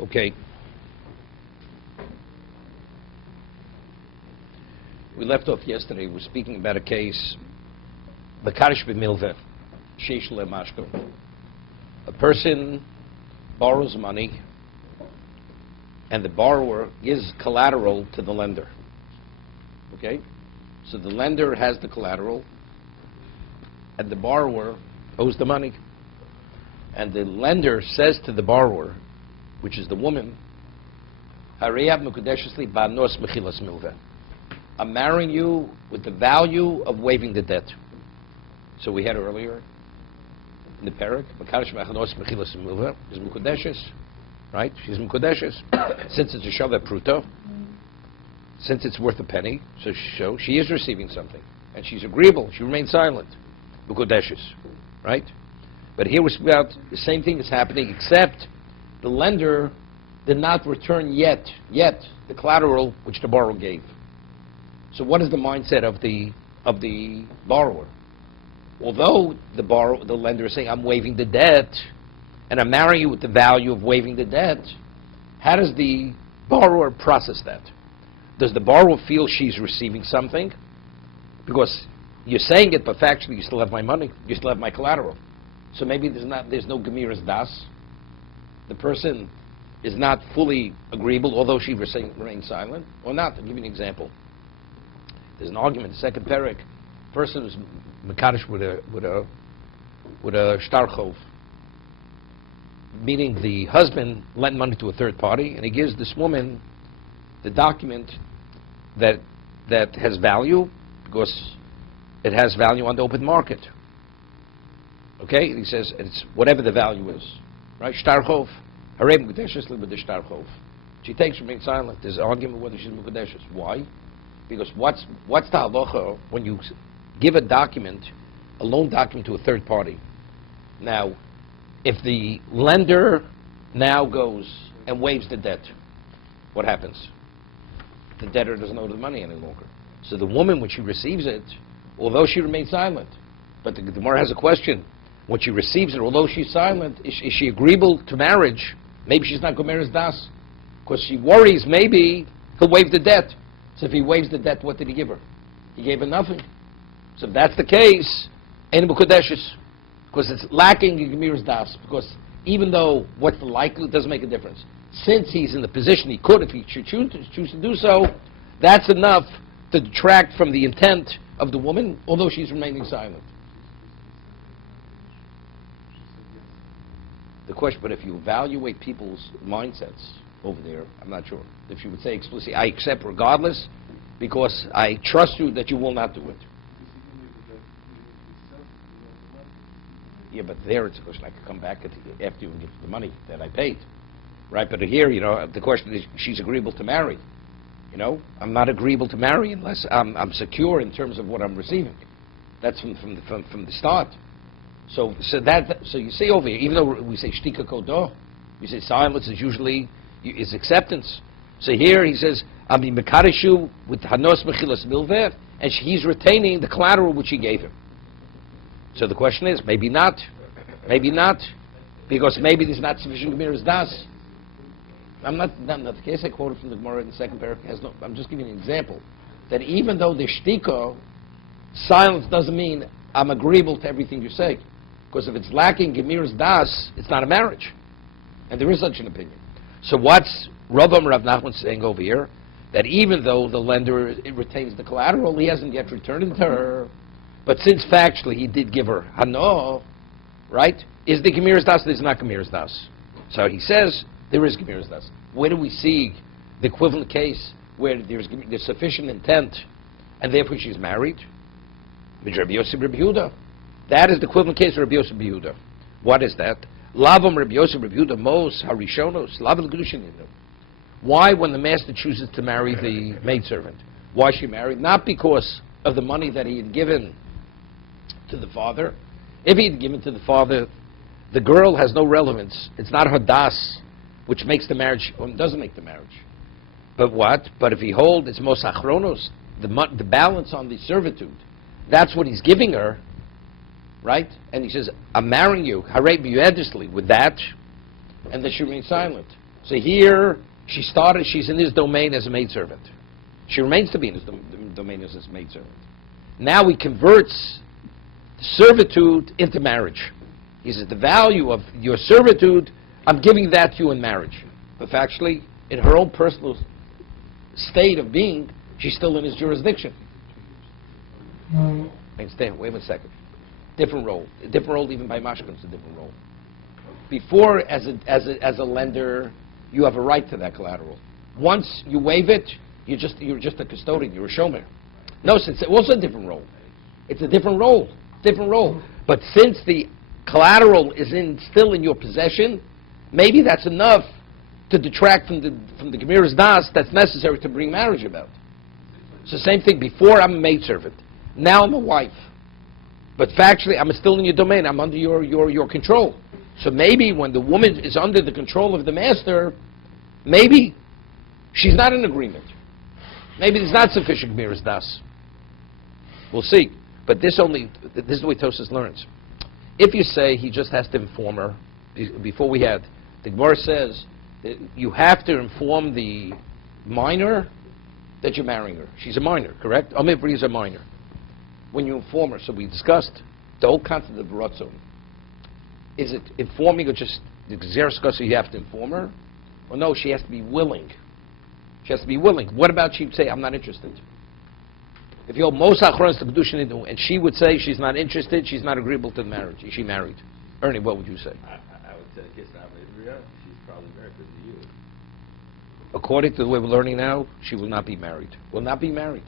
Okay. We left off yesterday. We were speaking about a case, Bekarish b'milveh, sheish le'mashko. A person borrows money, and the borrower gives collateral to the lender. Okay? So the lender has the collateral, and the borrower owes the money. And the lender says to the borrower, which is the woman, I'm marrying you with the value of waiving the debt. So we had earlier in the parak, is mukudeshes, right? She's mukudeshes. Since it's a shaveh pruto, since it's worth a penny, so she is receiving something, and she's agreeable. She remains silent. Mukudeshes, right? But here was about the same thing is happening, except the lender did not return yet the collateral which the borrower gave. So what is the mindset of the borrower? Although the lender is saying, I'm waiving the debt, and I'm marrying you with the value of waiving the debt, how does the borrower process that? Does the borrower feel she's receiving something? Because you're saying it, but factually you still have my money, you still have my collateral. So maybe there's no Gemira's das. The person is not fully agreeable, although she remains silent, or not. I'll give you an example. There's an argument, the second parak. Person is mekadosh with a shtarchov, meaning the husband lent money to a third party, and he gives this woman the document that has value because it has value on the open market. Okay, and he says it's whatever the value is, right? Shtarchov, harem mukadeshes with the shtarchov. She takes, remains silent. There's an argument whether she's mukadeshes. Why? Because what's the halacha when you give a document, a loan document to a third party? Now, if the lender now goes and waives the debt, what happens? The debtor doesn't owe the money any longer. So the woman, when she receives it, although she remains silent, but the Gemara has a question. When she receives it, although she's silent, is she agreeable to marriage? Maybe she's not Gomer's das, because she worries maybe he'll waive the debt. So if he waives the debt, what did he give her? He gave her nothing. So if that's the case, ein mukadeshes, because it's lacking in Gemir's das, because even though what's the likelihood doesn't make a difference. Since he's in the position he could, if he should choose to do so, that's enough to detract from the intent of the woman, although she's remaining silent. The question, but if you evaluate people's mindsets over there, I'm not sure. If you would say explicitly, I accept regardless, because I trust you that you will not do it. Yeah, but there it's a question. I could come back after you give the money that I paid. Right, but here, the question is, she's agreeable to marry. I'm not agreeable to marry unless I'm secure in terms of what I'm receiving. That's from the start. So you see over here, even though we say shtika kodo, we say silence is usually is acceptance. So here he says, I'm in mekarishu with hanos mechilas milveh, and he's retaining the collateral which he gave him. So the question is, maybe not, because maybe there's not sufficient Gemira's das. I'm not the case I quoted from the Gemara in the second paragraph. I'm just giving you an example that even though the shtika, silence doesn't mean I'm agreeable to everything you say. Because if it's lacking Gemir's das, it's not a marriage. And there is such an opinion. So what's Rav Nachman saying over here? That even though the lender retains the collateral, he hasn't yet returned it to her. But since factually he did give her hano, right? Is the Gemir's das? There's not Gemir's das. So he says there is Gemir's das. Where do we see the equivalent case where there's sufficient intent and therefore she's married? Rabbi Yosef Rabbi Yehuda. That is the equivalent case of Rabbi Yosef Rabbi Yehuda. What is that? Lavam Rabbi Yosef Rabbi Yehuda mos harishonos lavam l'kedushin. Why, when the master chooses to marry the maidservant, why is she married? Not because of the money that he had given to the father. If he had given to the father, the girl has no relevance. It's not her das, which makes the marriage, or doesn't make the marriage. But what? But if he holds, it's mos achronos, the balance on the servitude. That's what he's giving her, right? And he says, I'm marrying you, harei b'yedisli, with that, and then she remains silent. So here, she's in his domain as a maidservant. She remains to be in his domain as his maidservant. Now he converts servitude into marriage. He says, the value of your servitude, I'm giving that to you in marriage. But factually, in her own personal state of being, she's still in his jurisdiction. Understand? Wait a second. Different role. A different role even by mashkin, it's a different role. Before, as a lender, you have a right to that collateral. Once you waive it, you're just a custodian. You're a shomer. No, since it's also a different role. It's a different role. Different role. But since the collateral is still in your possession, maybe that's enough to detract from the Gemira's das that's necessary to bring marriage about. It's the same thing. Before, I'm a maidservant. Now I'm a wife. But factually, I'm still in your domain. I'm under your control. So maybe when the woman is under the control of the master, maybe she's not in agreement. Maybe there's not sufficient Gemira's das. We'll see. But this is the way Tosas learns. If you say he just has to inform her, before the Gemara says that you have to inform the minor that you're marrying her. She's a minor, correct? Amivri is a minor. When you inform her, so we discussed the whole concept of Ratzon. Is it informing or just the Gzeres you have to inform her? Or no, she has to be willing. She has to be willing. What about she'd say, I'm not interested? If you hold most achronis to kiddushin, and she would say she's not interested, she's not agreeable to the marriage. Is she married? Ernie, what would you say? I would say, she's probably married because of you. According to the way we're learning now, she will not be married. Will not be married.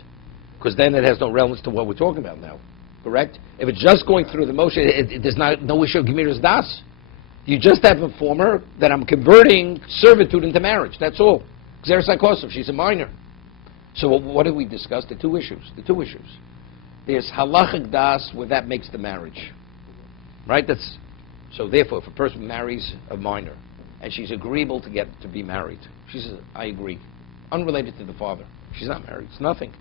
Because then it has no relevance to what we're talking about now. Correct? If it's just going through the motion, there's no issue of Gemira's das. You just have to inform her that I'm converting servitude into marriage. That's all. Gzeres HaKosov, she's a minor. So what did we discuss? The two issues. There's halachic das where that makes the marriage. Right? So therefore, if a person marries a minor and she's agreeable to be married, she says, I agree. Unrelated to the father. She's not married. It's nothing.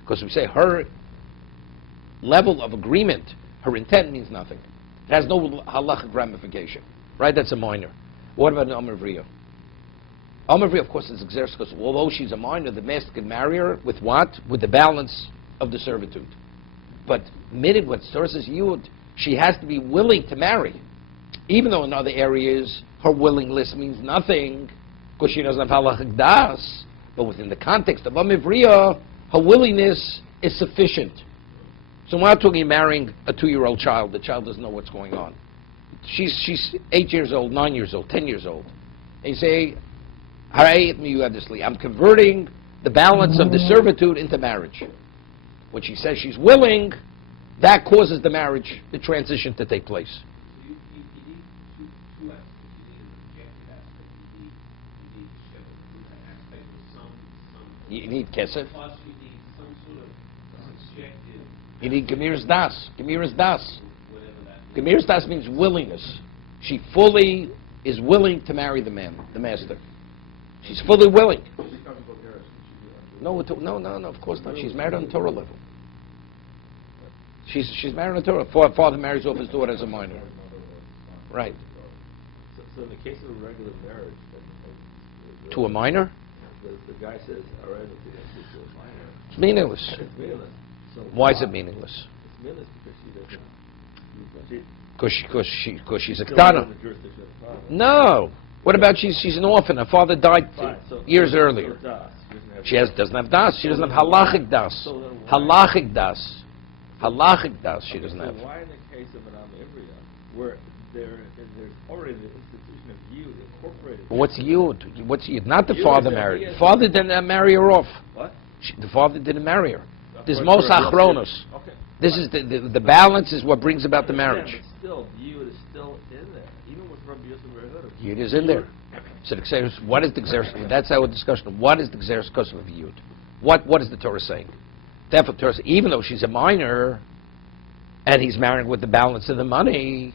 Because we say her level of agreement, her intent means nothing. It has no halachic ramification. Right? That's a minor. What about an Amar Vriya? Amar Vriya, of course, is Gzeres because although she's a minor, the master can marry her with what? With the balance of the servitude. But minute what sources Yud, she has to be willing to marry. Even though in other areas her willingness means nothing, because she doesn't have halachic das. But within the context of Amar Vriya, her willingness is sufficient. So we're not talking marrying a 2-year-old child. The child doesn't know what's going on. She's 8 years old, 9 years old, 10 years old. And you say, I'm converting the balance of the servitude into marriage. When she says she's willing, that causes the marriage, the transition to take place. So you need two aspects. You need an objective aspect. You need the shepherd aspect of some. You need kesef. Plus you need some sort of subjective. You need Gemira's das. Gemira's das. Whatever that Gemira's das means willingness. She fully is willing to marry the man, the master. She's fully willing. No, of course not. She's married on Torah level. She's married on Torah. Father marries off his daughter as a minor. Right. So in the case of a regular marriage, To a minor? The guy says, all right, it's to a minor. It's meaningless. It's meaningless. So Why is it meaningless? It's meaningless because she doesn't. Because she's a Still ketana. under the jurisdiction of the father. No. What about she's an orphan? Her father died Fine, so- years so earlier. das. She doesn't have das. She doesn't have halachic das. So then why- Halachic das. Halachic das she doesn't have. So why in the case of an Amivria, where there's already the institution of Yud incorporated? What's Yud? What's Yud? Not the Yud father is a- married. he is The father didn't marry her off. What? The father didn't marry her. There's For- most for a- achronos. Okay. This is the balance is what brings about the Yeah, marriage. but still, Yud is still in there, even with Rabbi Yosef Rehuda. Yud is in there. So the Gzeres, what is the Gzeres? That's our discussion. What is the Gzeres Kosev of Yud? What is the Torah saying? Therefore, Torah, even though she's a minor, and he's marrying with the balance of the money,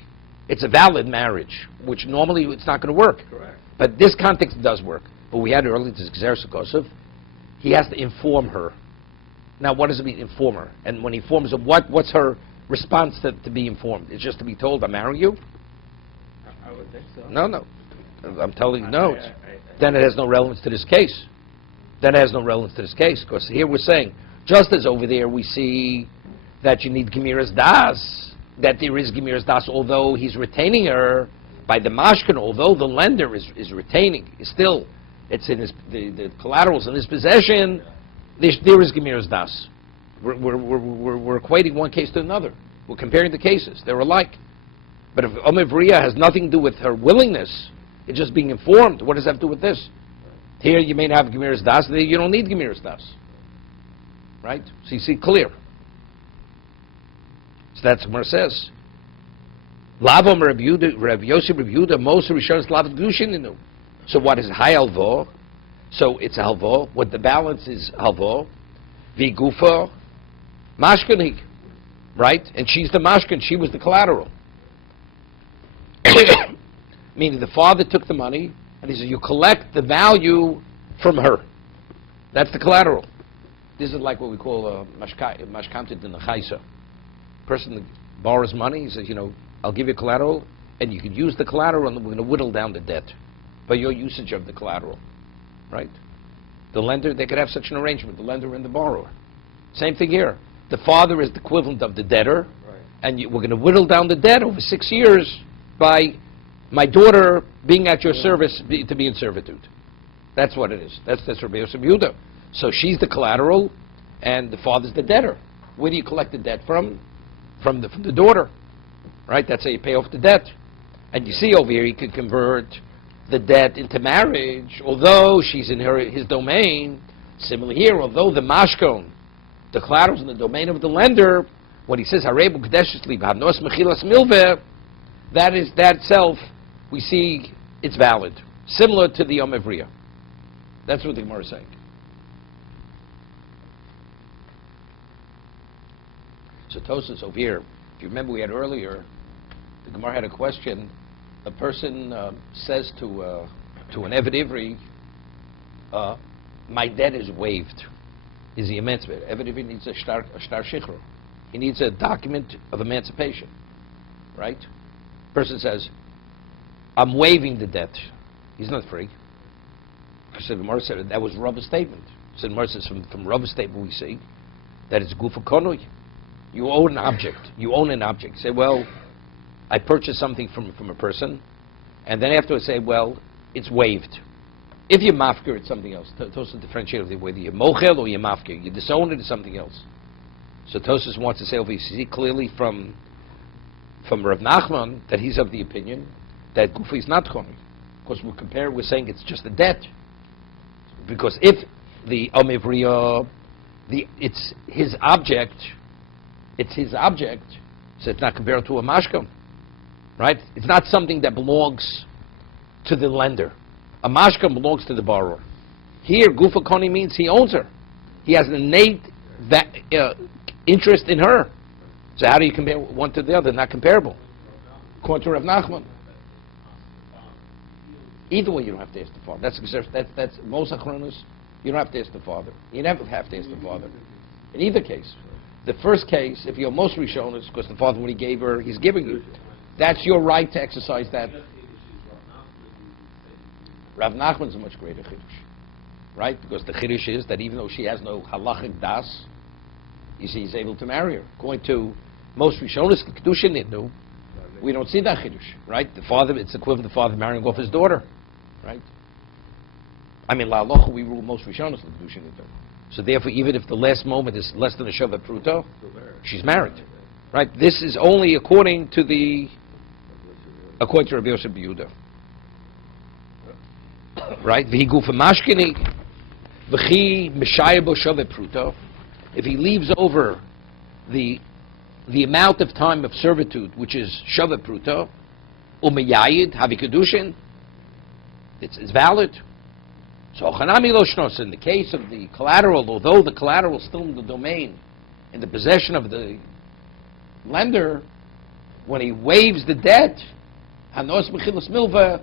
it's a valid marriage, which normally it's not going to work. Correct. But this context does work. But we had earlier this Gzeres Kosev. He has to inform her. Now, what does it mean, inform her? And when he informs her, what's her response to be informed? It's just to be told, I'm marrying you? I would think so. No. I'm telling you, no. then it has no relevance to this case. Because here we're saying, just as over there we see that you need Gemiras Das, that there is Gemiras Das, although he's retaining her by the mashkin, although the lender is retaining, it's in the collateral's in his possession, there is Gemiras Das. We're equating one case to another. We're comparing the cases. They're alike. But if Omivriya has nothing to do with her willingness, it's just being informed, what does that have to do with this? Here you may have Gemiras Das, there you don't need Gemiras Das. Right? So you see clear. So that's what Gemara says. Lavam Rav Yosef Rav Yehuda Moshe Rishon Lav Gushin. So what is high halvo? So it's halvo. What the balance is halvo. Vigufa mashkanik, right? And she's the mashkan. She was the collateral. Meaning the father took the money and he said, "You collect the value from her." That's the collateral. This is like what we call a mashkamtit in the chaisa. Person borrows money. He says, I'll give you collateral, and you can use the collateral, and we're going to whittle down the debt by your usage of the collateral, right? The lender, they could have such an arrangement, the lender and the borrower. Same thing here. The father is the equivalent of the debtor, right, and we're going to whittle down the debt over 6 years by my daughter being at your service to be in servitude. That's what it is. That's Rabbi Yosef Yehuda. So she's the collateral, and the father's the debtor. Where do you collect the debt from? From the daughter. Right? That's how you pay off the debt. And you see over here, he could convert the debt into marriage, although she's in his domain. Similarly here, although the mashkon, the collateral's in the domain of the lender, when he says, Harebu Kadeshli, B'Hanos Mechilas Milveh, that itself, we see it's valid. Similar to the Yom Evriya. That's what the Gemara is saying. So Tosas over here, if you remember we had earlier, the Gemara had a question. A person says to an Eved Ivri, my debt is waived. Is he emancipated? Eved Ivri needs a shtar shichro. He needs a document of emancipation. Right? Person says, I'm waiving the debt. He's not free. Because the Gemara said that was Rav's statement. So the Gemara says from Rav's statement we see that it's gufa konoi. You own an object. You say, well, I purchased something from a person, and then afterwards say, well, it's waived. If you mafker, it's something else. Tosas differentiates whether you're mochel or you're mafker. You disown it, it's something else. So Tosas wants to say, over you see clearly from Rav Nachman that he's of the opinion that gufa is not choni. Because we're saying it's just a debt. Because if the Omivriya, it's his object, so it's not compared to a mashkam, right? It's not something that belongs to the lender. A mashkam belongs to the borrower. Here, gufa koni means he owns her. He has an innate interest in her. So how do you compare one to the other? Not comparable. According to Rav Nachman. Either way, you don't have to ask the father. That's most achronos. You don't have to ask the father. You never have to ask the father. In either case. The first case, if you're most Rishonos, because the father, when he gave her, he's giving you. That's your right to exercise that. Rav Nachman's a much greater chiddush. Right? Because the chiddush is that even though she has no halachic das, you see, he's able to marry her. According to most Rishonos, kiddushin nidnu, we don't see that chiddush. Right? The father, it's equivalent to the father marrying off his daughter. Right? I mean, la halacha, we rule most Rishonos in kiddushin nidnu. So therefore, even if the last moment is less than a Shavah Pruto, she's married. Right? This is only according to Rabbi Yosef Yehuda. Right? V'hi gufa mashkini, v'chi mishayabo Shavah Pruto. If he leaves over the amount of time of servitude, which is Shavah Pruto, umeyayid, havi kiddushin, it's valid. So, in the case of the collateral, although the collateral is still in the domain, in the possession of the lender, when he waives the debt, hanos mechilas milva,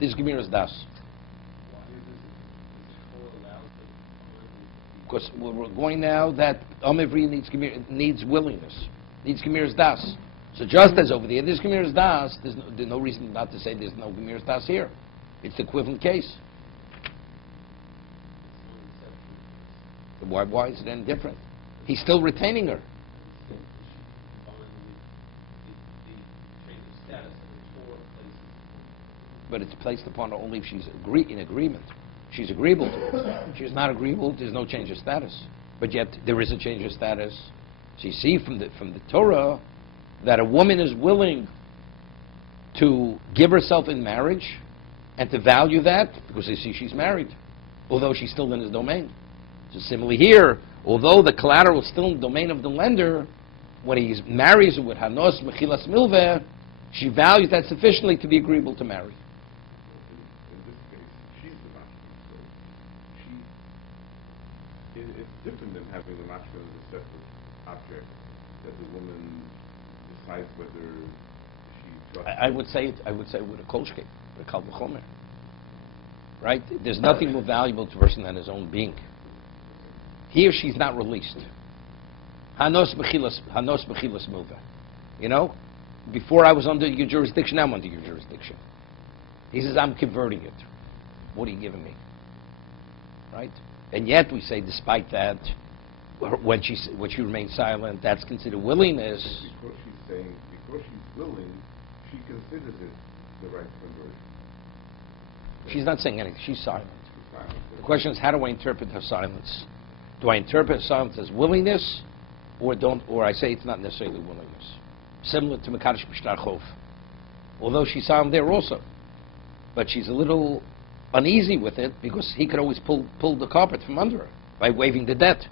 this gemiras das. Because we're going now that Omivri needs willingness, needs gemiras das. So just as over there, there's gemiras das, there's no reason not to say there's no gemiras das here. It's the equivalent case. Why is it any different? He's still retaining her. But it's placed upon her only if she's in agreement. She's agreeable to it. She's not agreeable, there's no change of status. But yet there is a change of status. So you see from the Torah that a woman is willing to give herself in marriage and to value that because they see she's married, although she's still in his domain. So similarly here, although the collateral is still in the domain of the lender, when he marries her with Hanos Mechilas Milveh, she values that sufficiently to be agreeable to marry. It's different than having the mashka as a separate object that the woman decides whether she trusts. I would say with a kolshke, with a kal v'chomer. Right? There's nothing more valuable to a person than his own being. Here she's not released. Hanos mechilas milveh. You know? Before I was under your jurisdiction, now I'm under your jurisdiction. He says, I'm converting it. What are you giving me? Right? And yet we say, despite that, when she remains silent, that's considered willingness. Because she's saying, because she's willing, she considers it the right conversion. She's not saying anything. She's silent. She's silent. The question is, how do I interpret her silence? Do I interpret her silence as willingness, or I say it's not necessarily willingness? Similar to Mekadosh B'Shtar Chov. Although she's silent there also. But she's a little uneasy with it because he could always pull the carpet from under her by waiving the debt.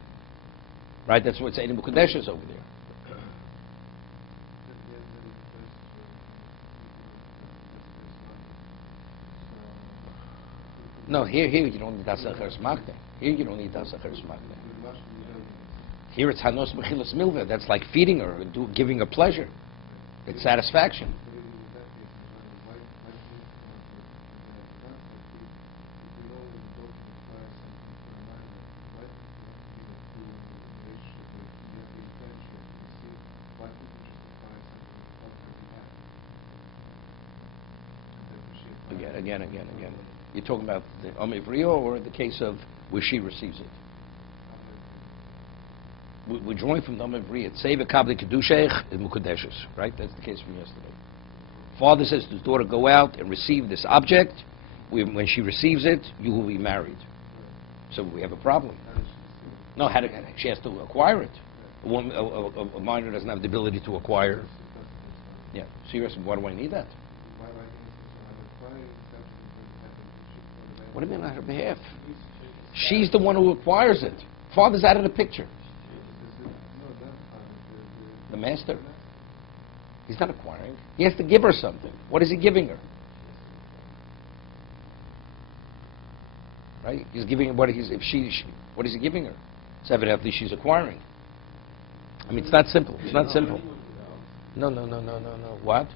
Right? That's what Eidim B'Kodesh is over there. No, here you don't need Das Acheres Magne. Here you don't need Das Acheres Magne. Here it's Hanos Mechilas Milveh. That's like feeding her, and giving her pleasure. It's satisfaction. Again. You're talking about the Amivriya or the case of where she receives it? We're drawing from the Amivriya. Seva Kabli Kedusheich is Mukadeshes, right? That's the case from yesterday. Father says to his daughter, go out and receive this object. When she receives it, you will be married. So we have a problem. No, she has to acquire it. A minor doesn't have the ability to acquire. Yeah, seriously, why do I need that? What do you mean on her behalf? She's the one who acquires it. Father's out of the picture. The master. He's not acquiring. He has to give her something. What is he giving her? Right? He's giving her what is he giving her? So evidently she's acquiring. I mean, it's not simple. It's not simple. No. What?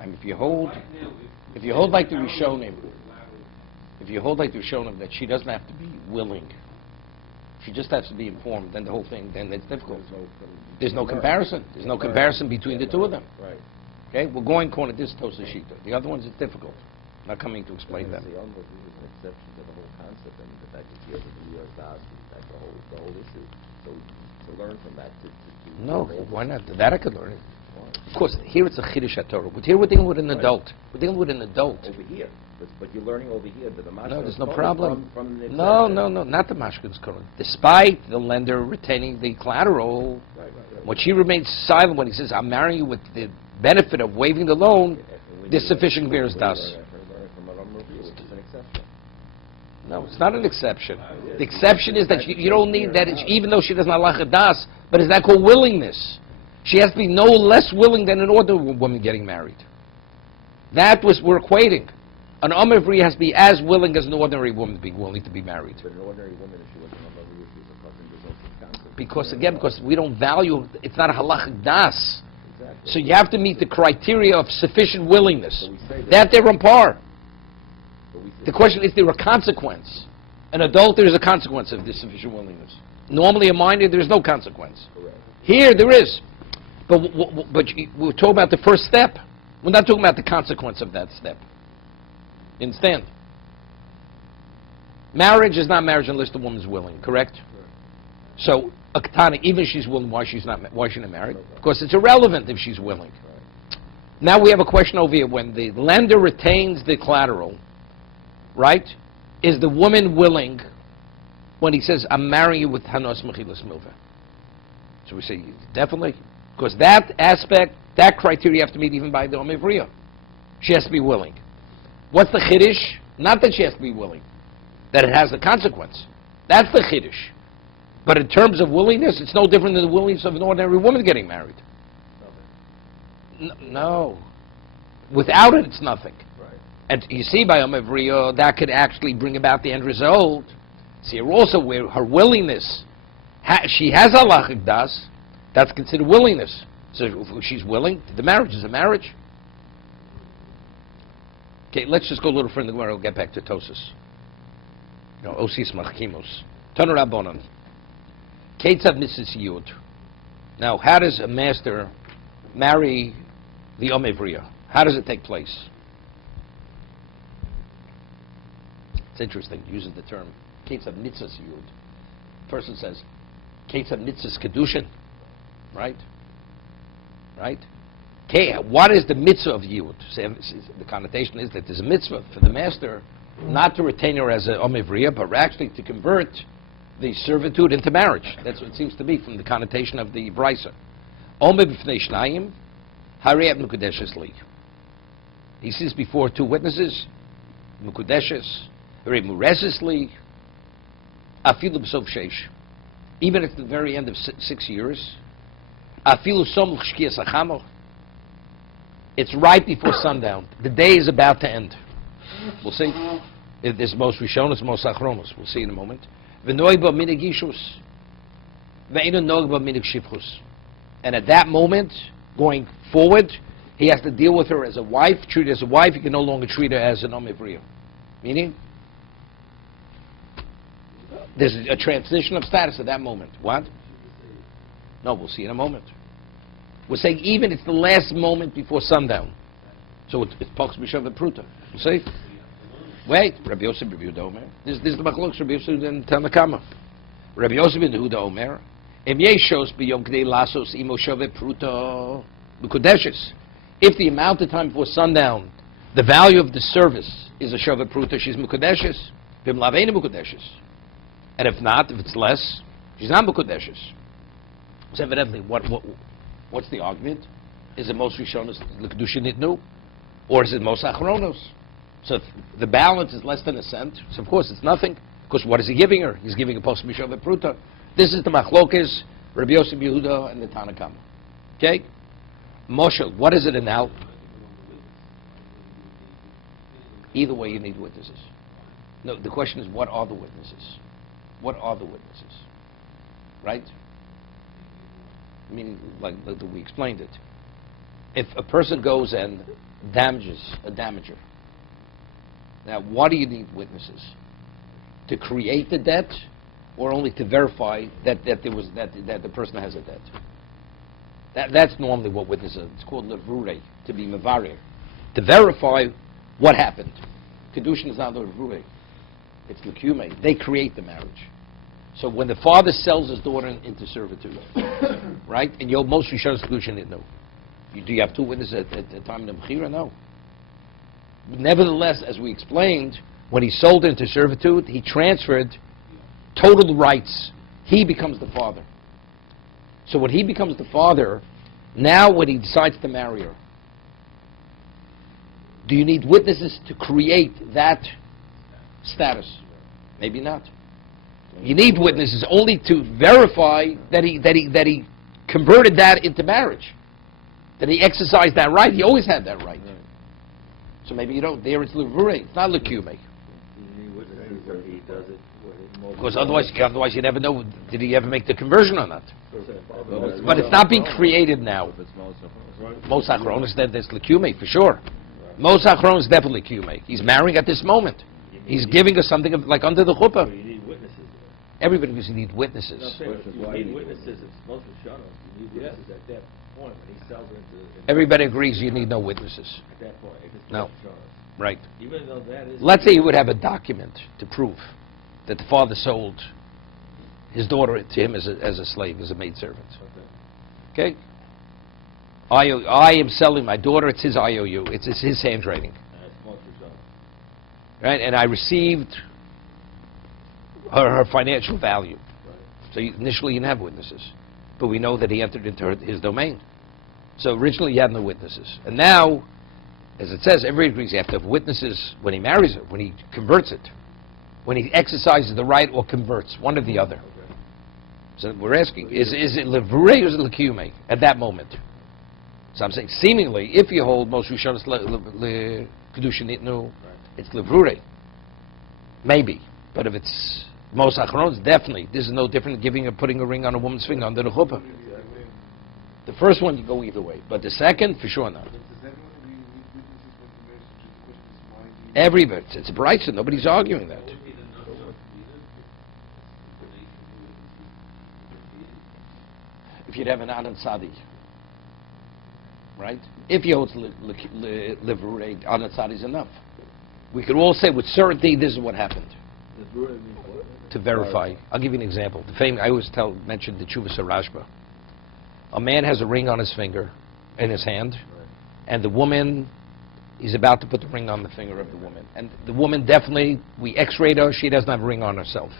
I mean, if you hold like the Rishonim, that she doesn't have to be willing, she just has to be informed, then the whole thing, then it's difficult. There's no comparison. There's no comparison between the two of them. Right. Okay, we're going according to this Tosa Shita. The other ones is difficult. I'm not coming to explain them. The only is an exception to the whole concept, and the fact that she has a New York Das, that's the whole issue. So to learn from that, No, why not? That I could learn it. Of course, here it's a Chiddush HaTorah. But here we're dealing with an adult. We're dealing with an adult. over here. But you're learning over here that the mashka No, there's is no coming problem. From the No, not the mashkin's current. Despite the lender retaining the collateral, Right. when she remains silent when he says, I'm marrying you with the benefit of waiving the loan, there's sufficient Gviras Das. It's an exception. No, it's not an exception. The exception is that you don't need that, even though she doesn't have das, but is that called willingness? She has to be no less willing than an ordinary woman getting married. That was, we're equating. An Amivri has to be as willing as an ordinary woman to be willing to be married. But an ordinary woman, if she wasn't a mother, if she was a cousin, there's no concept. Because we don't value, it's not a halachic das. Exactly. So you have to meet the criteria of sufficient willingness. So we say That they're on par. But we say The question is, there a consequence? An adult, there is a consequence of insufficient willingness. Normally, a minor, there is no consequence. Correct. Here, there is. But we're talking about the first step. We're not talking about the consequence of that step. You understand? Marriage is not marriage unless the woman's willing, correct? So, a katana, even if she's willing, why she's not married? Because it's irrelevant if she's willing. Now we have a question over here. When the lender retains the collateral, right, is the woman willing when he says, I'm marrying you with Hanos Mechilas Milva? So we say, definitely. Because that aspect, that criteria you have to meet even by the Omivriya. She has to be willing. What's the chiddush? Not that she has to be willing. That it has a consequence. That's the chiddush. But in terms of willingness, it's no different than the willingness of an ordinary woman getting married. No. Without it, it's nothing. Right. And you see, by Omivriya, that could actually bring about the end result. See, also where her willingness, she has halachic das, that's considered willingness. So if she's willing, the marriage is a marriage. Okay, let's just go a little further. We'll get back to Tosis. Osis machkimus. Tanu Rabbanan. Ketzav Mrs. Yud. Now, how does a master marry the Omivriya? How does it take place? It's interesting. It uses the term Ketzav Mitzvahs Yud. Person says, Ketzav Mitzvahs Kiddushin. Right? Right? What is the mitzvah of Yud? The connotation is that there's a mitzvah for the master not to retain her as an Omivriya, but actually to convert the servitude into marriage. That's what it seems to be from the connotation of the Brisa. Omev b'fnei shnayim, harei mukudeshes li. He sees before two witnesses, mukudeshes, harei mureses li, afilu b'sof sheish. Even at the very end of 6 years, afilu som l'chshkiyas achamo. It's right before sundown. The day is about to end. We'll see. If there's most Rishonos, most Achronos. We'll see in a moment. And at that moment, going forward, he has to deal with her as a wife, treat her as a wife. He can no longer treat her as an Omivriya. Meaning, there's a transition of status at that moment. What? No, we'll see in a moment. We're saying even it's the last moment before sundown. So it's Pox B'Shav Pruta. You see? Wait, Rabbi Yosef Rabbi Yehuda Omer. This is the Machlokes Rabbi Yosef and Tanakama. Rabbi Yosef and Yehuda Omer. Em Yeshos B'Yom K'dei Lasos Imo Shave Pruta B'Kodeshes. If the amount of time before sundown, the value of the service is a Shave Pruta, she's M'Kodeshes. V'Im Laveina M'Kodeshes. And if not, if it's less, she's not M'Kodeshes. So evidently, what's the argument? Is it most Rishonos l'kedushin nitnu, or is it most Achronos? So if the balance is less than a cent, so of course it's nothing. Because what is he giving her? He's giving a post Mishav Pruta. This is the Machlokes, Rabbi Yosef Yehuda, and the Tanakama. Okay? Moshe, what is it now? Either way, you need witnesses. No, the question is, what are the witnesses? What are the witnesses? Right? Meaning, like we explained it. If a person goes and damages a damager, now what do you need witnesses? To create the debt, or only to verify that the person has a debt? That's normally what witnesses are. It's called levure, to be mevarer, to verify what happened. Kiddushin is not levure; it's lekume. They create the marriage. So when the father sells his daughter into servitude, right? And you'll mostly show Kiddushin it, no. Do you have two witnesses at the time of the Mechira? No. Nevertheless, as we explained, when he sold into servitude, he transferred total rights. He becomes the father. So when he becomes the father, now when he decides to marry her, do you need witnesses to create that status? Maybe not. You need witnesses only to verify that he converted that into marriage, that he exercised that right. He always had that right. So maybe you don't. There it's levure, it's not lekume. He does it. Because otherwise you never know, did he ever make the conversion or not? But it's not being created now. Most Achronos, there's lekume for sure. Most Achronos definitely lekume. He's marrying at this moment. You He's giving us something of, like under the So chuppah. you need witnesses. Everybody goes, you need No, I'm witnesses. saying Witnesses, you why need you- witnesses. It's most of Shanos. You need witnesses at that point when he sells it into. Everybody agrees you need no witnesses. At that point, if it's No. most Shanos. Right. Even though that is. Let's say you would have a document to prove that the father sold his daughter to him as a slave, as a maidservant. Okay. Okay? I am selling my daughter, it's his IOU, it's his handwriting. That's most of Shanos. Right? And I received her financial value. Right. So initially you didn't have witnesses. But we know that he entered into his domain. So originally you had no witnesses. And now, as it says, everybody agrees you have to have witnesses when he marries her, when he converts it, when he exercises the right or converts, one or the other. Okay. So we're asking, is it levure or is it lekiyume at that moment? So I'm saying, seemingly, if you hold most Rishonos kiddushin nitnu, Right. it's levure. Maybe. But if it's most achronos, definitely. This is no different than putting a ring on a woman's finger under the chuppah. The first one, you go either way. But the second, for sure not. Everybody. It's a brisa. Nobody's arguing that. If you'd have an Anan Sadi. Right? If you hold livrei, Anan Sadi is enough. We could all say with certainty this is what happened. The Brura means what? To verify. I'll give you an example. I always mention the Chuvas Rashba. A man has a ring on his finger, in his hand, Right. and the woman, he's about to put the ring on the finger of the woman. And the woman definitely, we x-rayed her, she doesn't have a ring on herself.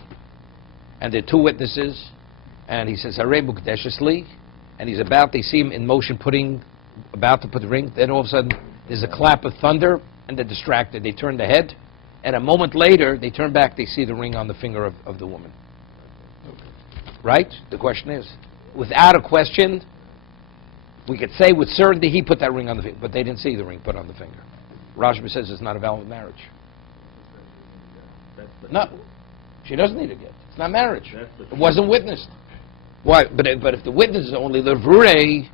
And there are two witnesses, and he says, Harei Mukdeshes li, and they see him in motion about to put the ring, then all of a sudden, there's a clap of thunder, and they're distracted. They turn their head, and a moment later, they turn back, they see the ring on the finger of the woman. Right? The question is, without a question, we could say with certainty he put that ring on the finger, but they didn't see the ring put on the finger. Rashba says it's not a valid marriage. That's the- No, she doesn't need a get. It's not marriage. That's the- It wasn't witnessed. Why? But if the witness is only levure,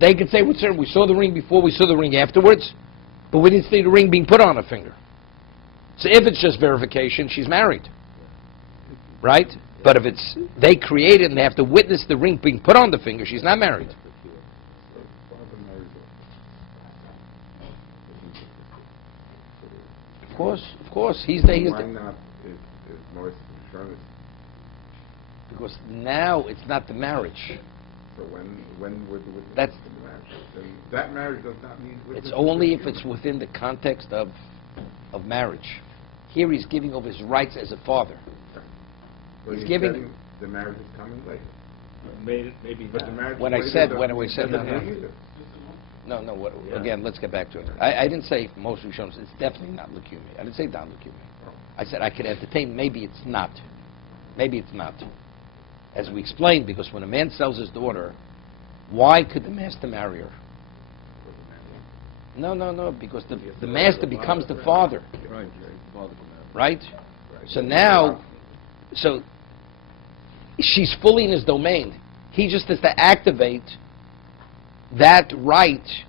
they could say with certainty, we saw the ring before, we saw the ring afterwards, but we didn't see the ring being put on her finger. So if it's just verification, she's married. Right? But if they create it and they have to witness the ring being put on the finger, she's not married. Of course. He's there. Why not if Morris Sherman? Because now it's not the marriage. So when would the witness That's- in the marriage? Then that marriage does not need witnesses. It's only if it's within the context of marriage. Here he's giving over his rights as a father. So he's you're giving- saying the marriage is coming later. Maybe But the not. marriage When I later said- doesn't- when I said doesn't no, mean either. No. Yeah. Again, let's get back to it. I didn't say most Rishonos. It's definitely not leukemia. I didn't say down leukemia. I said I could entertain. Maybe it's not. Maybe it's not. As we explained, because when a man sells his daughter, why could the master marry her? No. Because the master becomes the father, Right. right? Right. So now, she's fully in his domain. He just has to activate that right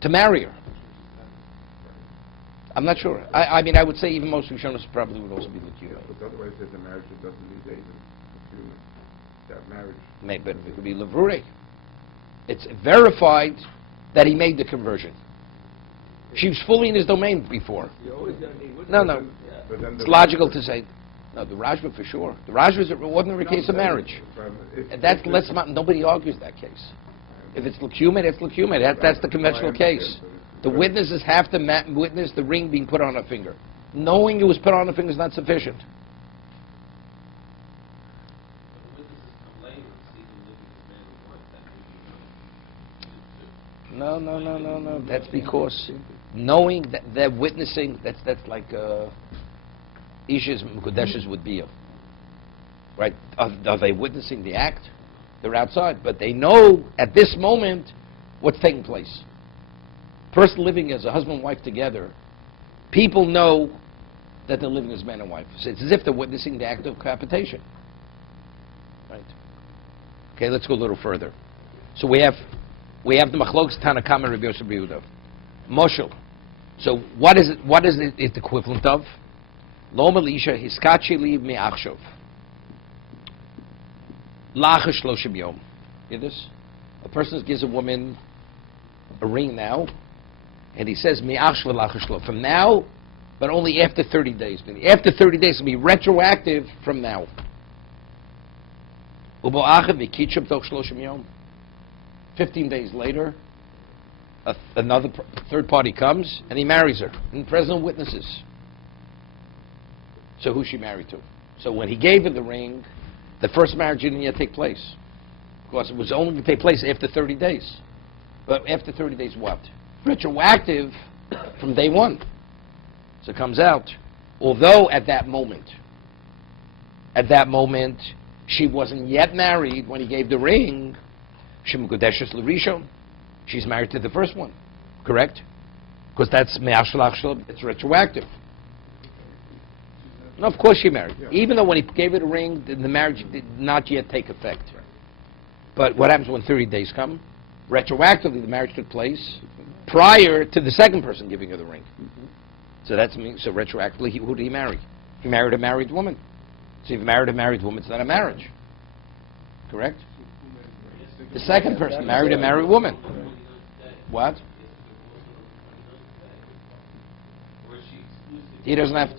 to marry her. I'm not sure. I mean, I would say even most Rishonos probably would also be legitimate. But otherwise, there's a marriage that doesn't need David. That marriage. But it could be levrure. It's verified that he made the conversion. She was fully in his domain before. You're always going to need witnesses. No. Yeah. But then It's logical to say, no, the Rashba for sure. The Rashba is an ordinary case of marriage. And nobody argues that case. If it's leukemia, it's leukemia. That's the conventional case. The witnesses have to witness the ring being put on her finger. Knowing it was put on her finger is not sufficient. No. That's because knowing that they're witnessing, that's like Ish's Mukudeshes would be. Right? Are they witnessing the act? They're outside, but they know at this moment what's taking place. Person living as a husband and wife together, people know that they're living as man and wife. So it's as if they're witnessing the act of cohabitation. Right? Okay, let's go a little further. So we have the Machlokes Tanakama Rabbi Yosef Yehuda. Moshel. So what is it equivalent of? Lo melisha hiskachi li me'achshov. Lacha shloshim yom. Hear this? A person gives a woman a ring now, and he says me'achshov lacha shlo. From now, but only after 30 days. After 30 days will be retroactive from now. Ubo achav v'kitchav toch shloshim yom. 15 days later, another third party comes and he marries her in presence of witnesses. So who's she married to? So when he gave her the ring, the first marriage didn't yet take place. Of course, it was only going to take place after 30 days. But after 30 days, what? Retroactive from day one. So it comes out, although at that moment, she wasn't yet married when he gave the ring, she's married to the first one, correct? Because that's it's retroactive. No, of course she married. Yeah. Even though when he gave her the ring, the marriage did not yet take effect. But what happens when 30 days come? Retroactively, the marriage took place prior to the second person giving her the ring. So that's so retroactively, who did he marry? He married a married woman. So if he married a married woman, it's not a marriage. Correct? The second person married a married woman. What? He doesn't have to.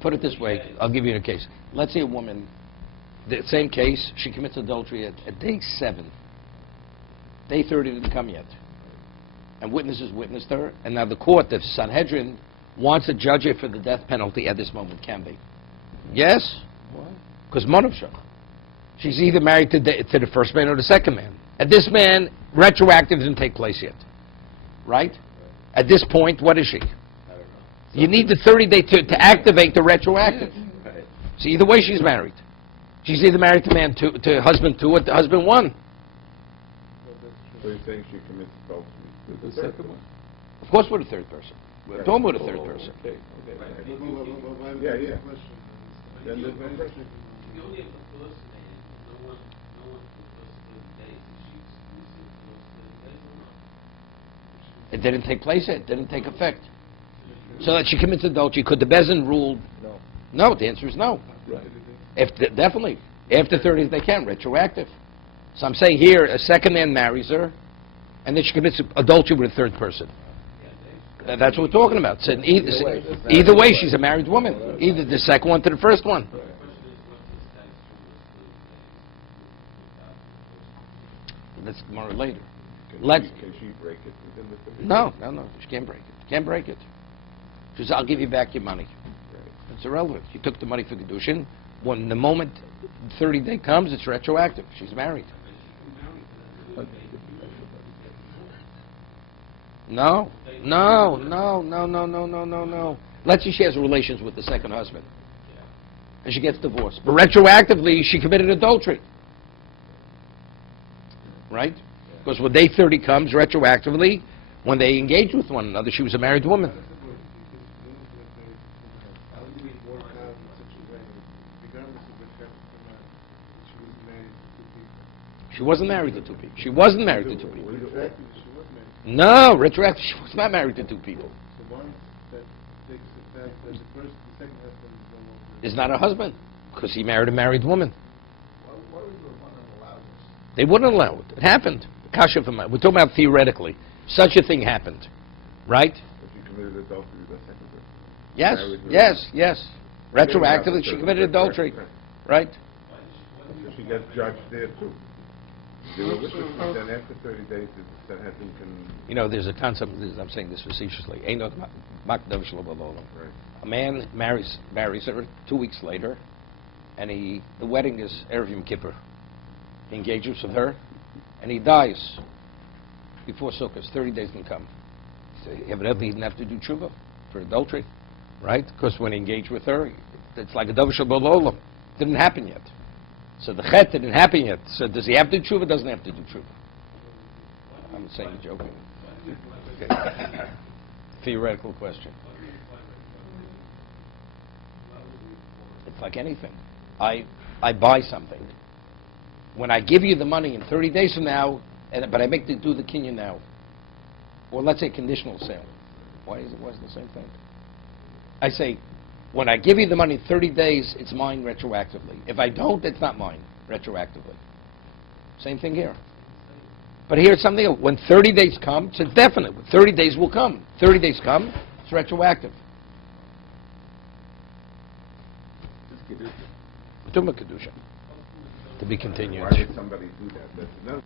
Put it this way, I'll give you a case. Let's say a woman, the same case, she commits adultery at day 7. Day 30 didn't come yet. And witnesses witnessed her, and now the court, the Sanhedrin, wants to judge her for the death penalty at this moment. Can be. Yes? Why? Because Monavshach. She's either married to the first man or the second man. At this man, retroactive didn't take place yet. Right? At this point, what is she? You need the 30-day to activate the retroactive. Right. So either way, she's married. She's either married to man two, to husband 2 or to husband 1. So you're saying she commits adultery with the second one? Of course, with a third person. We're talking about a third person. Okay. Yeah. Then there's no question. It didn't take place yet. It didn't take effect. So that she commits adultery, could the Bezin rule? No. No, the answer is no. Right. Definitely. After 30, they can, retroactive. So I'm saying here, a second man marries her, and then she commits adultery with a third person. That's what we're talking about. So either way, she's a married woman. Either the second one to the first one. That's Gemara later. Can she break it within the 30 days? No. She can't break it. Can't break it. She says, I'll give you back your money. Right. It's irrelevant. She took the money for kiddushin. When the moment 30 day comes, it's retroactive. She's married. No. Let's say she has relations with the second husband. And she gets divorced. But retroactively, she committed adultery. Right? Because when day 30 comes, retroactively, when they engage with one another, she was a married woman. She wasn't married to 2 people. She wasn't married to 2 people. No, retroactive. She was not married to 2 people. So one that takes the fact that the second husband is no longer... Is not her husband, because he married a married woman. Why would the woman allow this? They wouldn't allow it. It happened. Kasha for we're talking about theoretically. Such a thing happened, right? If she committed adultery with the second person. Yes. Retroactively, she committed adultery, right? So she gets judged there too. They were witnesses, then after 30 days, the Sanhedrin can... You know, there's a concept, I'm saying this facetiously. Right. A man marries her 2 weeks later, and the wedding is Erev Yom Kippur. He engages with her, and he dies before Sukkot. 30 days didn't come. So evidently he didn't have to do tshuva for adultery, right? Because when he engaged with her, it's like a davar shel b'olam. Didn't happen yet. So the chet didn't happen yet. So does he have to do tshuva? Doesn't have to do tshuva. I'm saying joking. Okay. Theoretical question. It's like anything. I buy something. When I give you the money in 30 days from now, but I make to do the kinyan now, or let's say conditional sale. Why is it the same thing? I say, when I give you the money 30 days, it's mine retroactively. If I don't, it's not mine retroactively. Same thing here. But here's something else. When 30 days come, it's definite. 30 days will come. 30 days come, it's retroactive. Just kiddushin. We're talking about kiddushin. To be continued. Why did somebody do that? That's another.